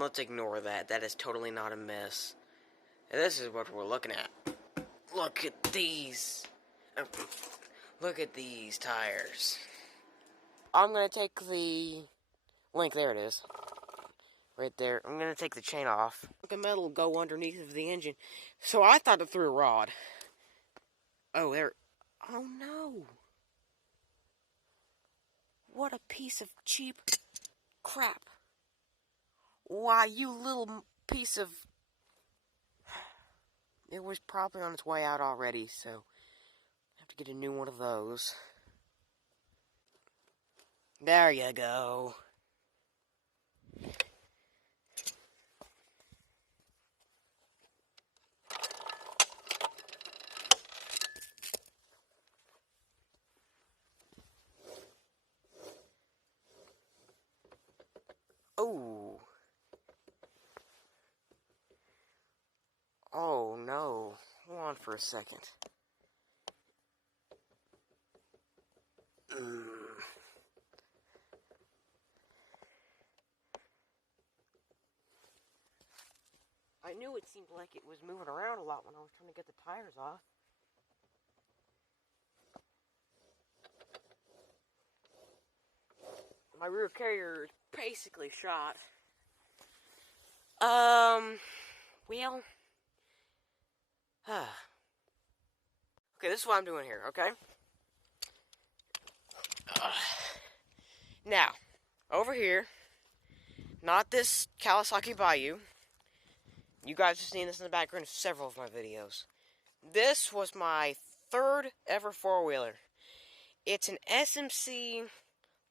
Let's ignore that. That is totally not a mess. This is what we're looking at. Look at these. Look at these tires. I'm going to take the link. There it is. Right there. I'm going to take the chain off. The metal will go underneath of the engine. So I thought it threw a rod. Oh, there. Oh, no. What a piece of cheap crap. Why, you little piece of... It was probably on its way out already, so I have to get a new one of those. There you go. Oh. Oh, no. Hold on for a second. I knew it seemed like it was moving around a lot when I was trying to get the tires off. My rear carrier is basically shot. Well... Okay, this is what I'm doing here, okay? Now, over here, not this Kawasaki Bayou. You guys have seen this in the background of several of my videos. This was my third ever four-wheeler. It's an SMC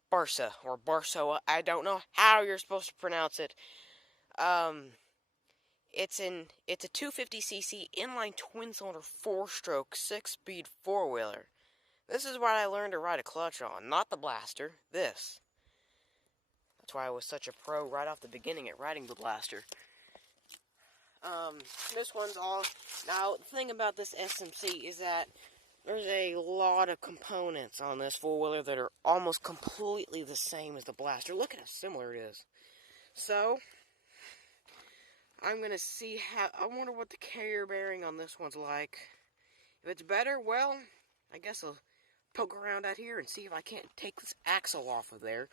Barca, or Barsoa. I don't know how you're supposed to pronounce it. It's a 250cc inline twin-cylinder 4-stroke 6-speed four-wheeler. This is what I learned to ride a clutch on, not the blaster. This. That's why I was such a pro right off the beginning at riding the blaster. This one's all... Now, the thing about this SMC is that there's a lot of components on this four-wheeler that are almost completely the same as the blaster. Look at how similar it is. So, I'm going to see how... I wonder what the carrier bearing on this one's like. If it's better, well, I guess I'll poke around out here and see if I can't take this axle off of there.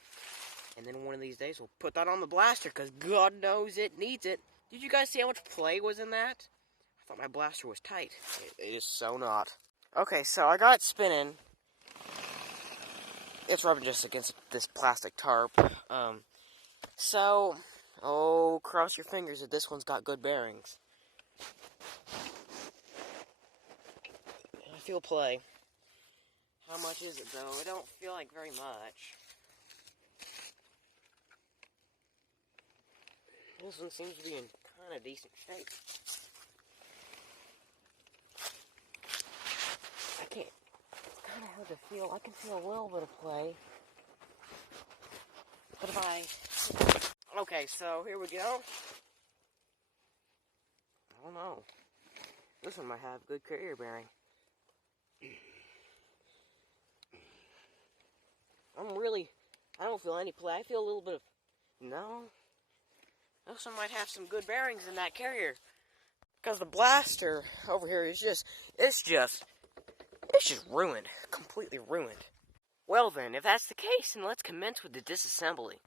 And then one of these days, we'll put that on the blaster, because God knows it needs it. Did you guys see how much play was in that? I thought my blaster was tight. It is so not. Okay, so I got it spinning. It's rubbing just against this plastic tarp. Oh, cross your fingers that this one's got good bearings. I feel play. How much is it, though? It don't feel like very much. This one seems to be in kind of decent shape. It's kind of hard to feel. I can feel a little bit of play. But if okay, so here we go. I don't know. This one might have good carrier bearing. I don't feel any play. I feel a little bit of, no. This one might have some good bearings in that carrier. Because the blaster over here is it's just ruined. Completely ruined. Well then, if that's the case, then let's commence with the disassembly.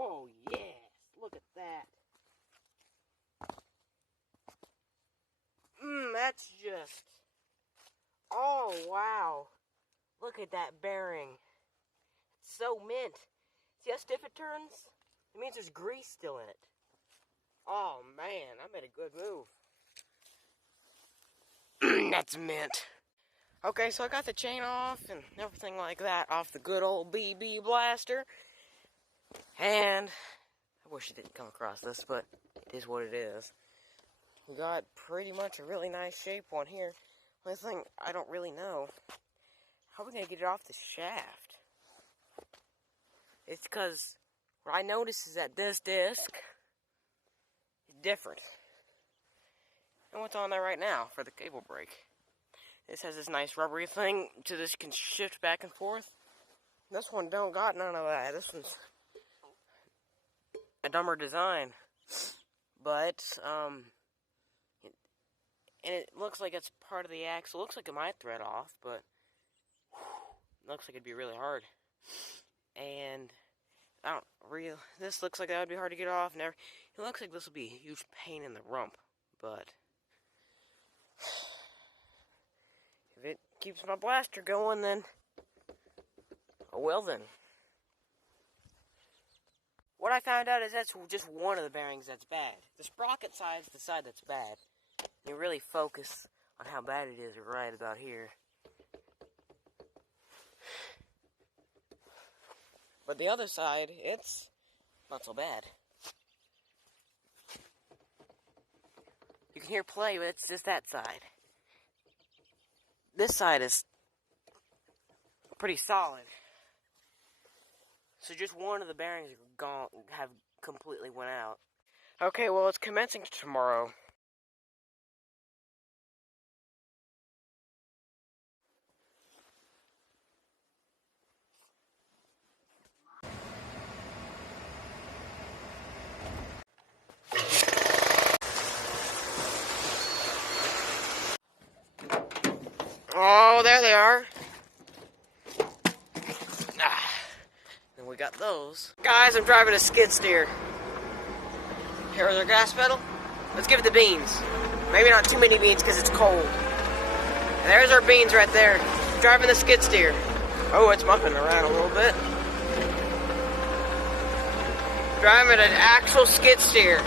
Oh yes, look at that. That's just, oh wow. Look at that bearing. It's so mint. See how stiff it turns? It means there's grease still in it. Oh man, I made a good move. That's mint. Okay, so I got the chain off and everything like that off the good old BB blaster. And I wish it didn't come across this, but it is what it is. We got pretty much a really nice shape on here. Only thing I don't really know, how are we going to get it off the shaft? It's because what I notice is that this disc is different. And what's on there right now for the cable brake? This has this nice rubbery thing to this can shift back and forth. This one don't got none of that. This one's a dumber design. But, and it looks like it's part of the axle. It looks like it might thread off, but it looks like it'd be really hard. And this looks like that would be hard to get off. It looks like this will be a huge pain in the rump, but if it keeps my blaster going, then oh well then. What I found out is that's just one of the bearings that's bad. The sprocket side is the side that's bad. You really focus on how bad it is right about here. But the other side, it's not so bad. You can hear play, but it's just that side. This side is pretty solid. So just one of the bearings have completely went out. Okay, well, it's commencing tomorrow. Oh, there they are. And we got those. Guys, I'm driving a skid steer. Here's our gas pedal. Let's give it the beans. Maybe not too many beans because it's cold. And there's our beans right there. Driving the skid steer. Oh, it's muffing around a little bit. Driving an actual skid steer.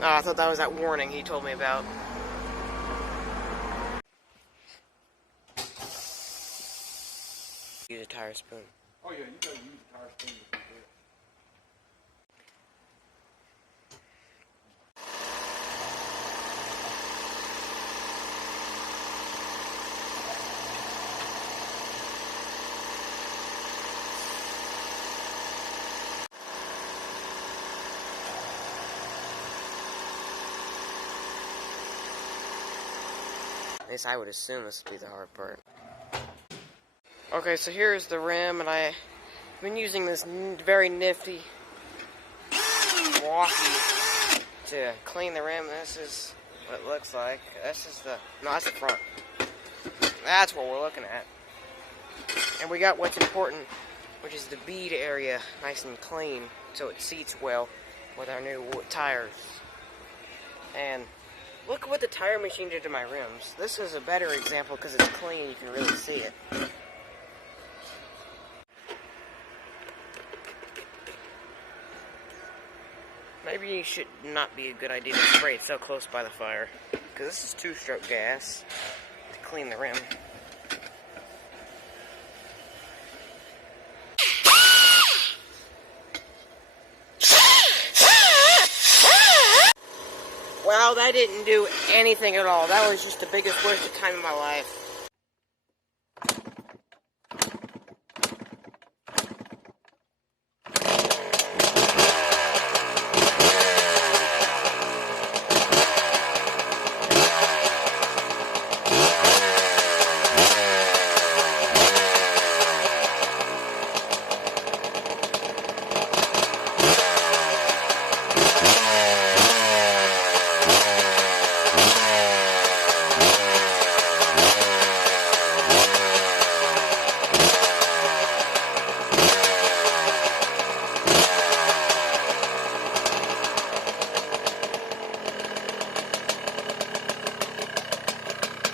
Oh, I thought that was that warning he told me about. Use a tire spoon. Oh yeah, you gotta use a tire spoon to do At least I would assume this would be the hard part. Okay, so here's the rim, and I've been using this very nifty walkie to clean the rim. This is what it looks like. This is no, that's the front. That's what we're looking at. And we got what's important, which is the bead area nice and clean so it seats well with our new tires. And look at what the tire machine did to my rims. This is a better example because it's clean, you can really see it. Maybe it should not be a good idea to spray it so close by the fire, because this is two-stroke gas to clean the rim. Well, that didn't do anything at all. That was just the biggest waste of time in my life.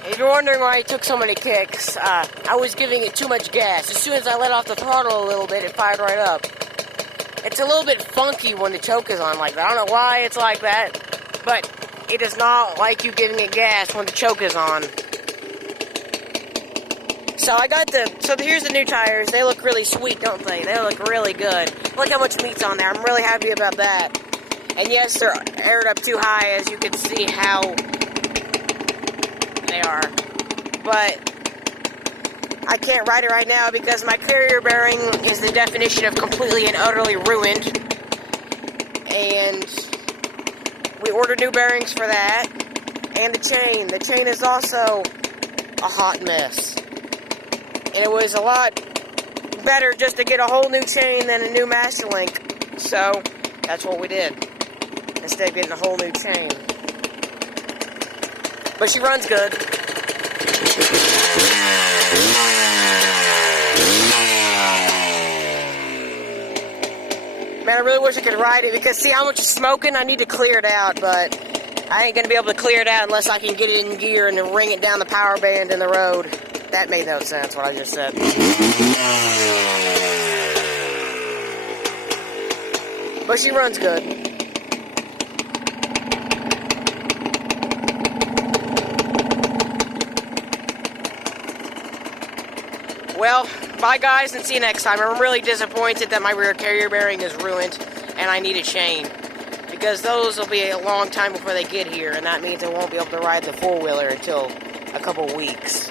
If you're wondering why it took so many kicks, I was giving it too much gas. As soon as I let off the throttle a little bit, it fired right up. It's a little bit funky when the choke is on like that. I don't know why it's like that, but it is not like you giving it gas when the choke is on. So here's the new tires. They look really sweet, don't they? They look really good. Look how much meat's on there. I'm really happy about that. And yes, they're aired up too high, as you can see how they are. But I can't ride it right now because my carrier bearing is the definition of completely and utterly ruined. And we ordered new bearings for that. And the chain. The chain is also a hot mess. And it was a lot better just to get a whole new chain than a new master link. So that's what we did, instead of getting a whole new chain. But she runs good. Man, I really wish I could ride it because see how much it's smoking? I need to clear it out, but I ain't going to be able to clear it out unless I can get it in gear and then ring it down the power band in the road. That made no sense, what I just said. But she runs good. Well, bye guys, and see you next time. I'm really disappointed that my rear carrier bearing is ruined and I need a chain, because those will be a long time before they get here, and that means I won't be able to ride the four-wheeler until a couple weeks.